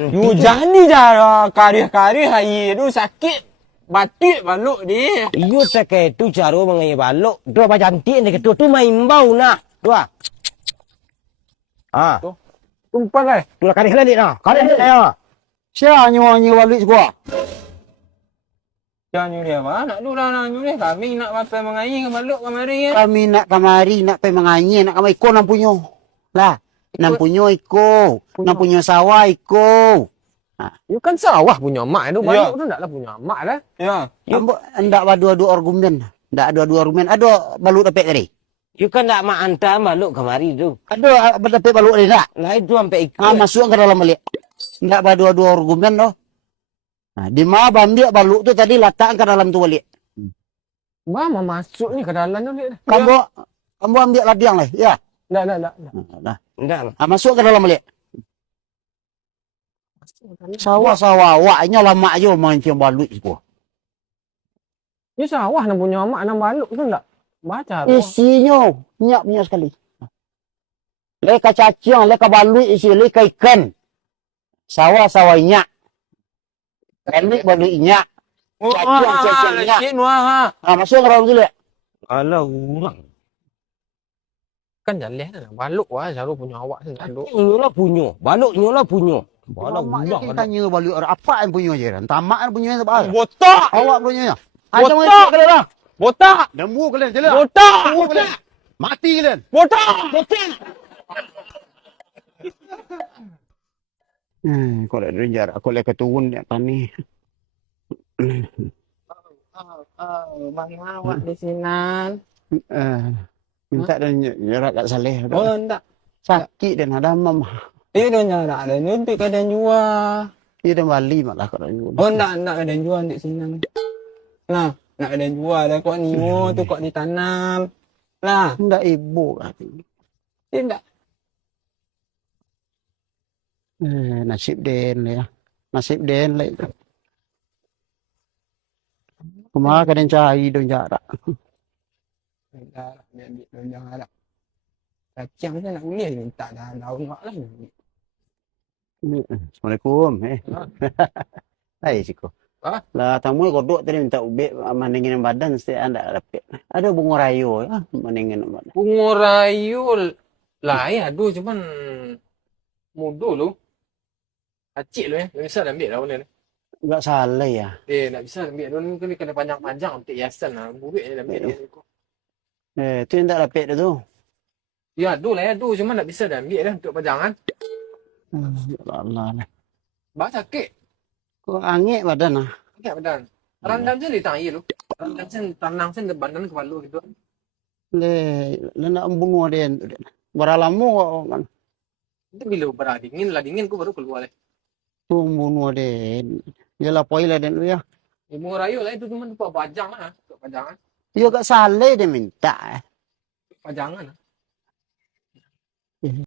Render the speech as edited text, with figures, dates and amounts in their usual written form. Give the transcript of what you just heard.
You jadi dah karih-karih hari tu sakit. Batik baluk dia. Iyo tak ketu cara mengai balok. Dua bajantik ni ketu tu main bau nak. Dua. Ah. Tumpang eh. Dua karih lagi nak. Karih lagi ya. Siapa nyu balik gua? Jangan nyuri apa? Nak dulu nak nyuri. Kami nak apa mengayi ke baluk kemari ya. Kami nak kamari nak pe menganyai nak kamari iko nam punyo. Lah, nam punyo iko. Nam punyo sawah iko. You kan sawah punya mak tu. Ya. Balok tu ndaklah punya mak dah. Ya. Ambo ndak dua-dua argumen. Ndak dua-dua argumen. Ada balut dapet tadi. You kan ndak mak hantar balok kemari tu. Ada dapet balut tadi tak? Lah itu sampai ikut. Masuk ke dalam balik. Ndak dua-dua argumen doh. Nah, di mana ambil balut tu tadi letak ke dalam tu balik. Mama masuk ni ke dalam tu dia. Kamu ambil ladiang lah, ya. Ndak. Nah, Ndak. masuk ke dalam balik. Sawah awaknya lama aja mancing balut semua. You sawah nak punya mak nak balok tu ndak. Baca. Isinya punya sekali. Leka cacing, leka balut isi, leka ikan. Sawah nyak. Balut nyak. Cacing nyak. Sikit nuah ha. Masuk ke dalam tu le. Alah orang. Kan jalan lah. Baluk wah. Selalu punya awak tu. Baluk. Nyolah punya. Baloknya lah punya. Balok Mak budak. tanya balut apa yang punya je. Tamak yang punya apa? Botak. Awak punya. Botak. Botak. Dembu kalian jelas. Botak. Mati kalian. Botak. Kau dah dengar aku lek keturun ni tani. Bang awak di sini. Minta dan nyerak kat Saleh. Oh enggak. Sakit dan ada mam. Dia dah nyarak dah. Nanti kadang jual. Dia dah balik malah kau dah jual. Oh enggak kadang jual di sini. Nah, nak kadang jual dah kau nimo tu kau ditanam. Lah, Ndak ibu kan. dia enggak. Nasib den ya. Nasib den lek. Kemana kadang cari don jarak. Dah, dia ambil jangan ada. Kacang saya nak boleh minta dah daun mak lah. Assalamualaikum. Hai Ciko. Lah tamu kodok tadi minta ubek maningin badan setiap anda dapat. Ada bunga rayu ya maningin badan. Bunga rayu lah ya, aduh cuman mudah lu. Kecil lu ya, tak bisa ambil lah benda ni. Enggak salah ya. Tak bisa ambil tu ni kena panjang-panjang untuk hiasan lah. Burik je ambil dia. Tu yang tak dapat tu. Ya, aduh lah ya, aduh cuman tak bisa dah ambil dah untuk pajangan. Allah lah. Bah sakit. Kau angin badan ah. Sakit badan. Randam je di tangi lu. Randam je tanang je di badan kepala gitu. Le nak bunuh dia. Beralamu kau kan. Itu bila berah dingin ku baru keluar leh. Tu bunuh dia. Dia lah poi lah dan ya. Bunga rayu lah itu cuma untuk pajang lah. Untuk pajangan. Dia kat salah dia minta. Pajangan lah.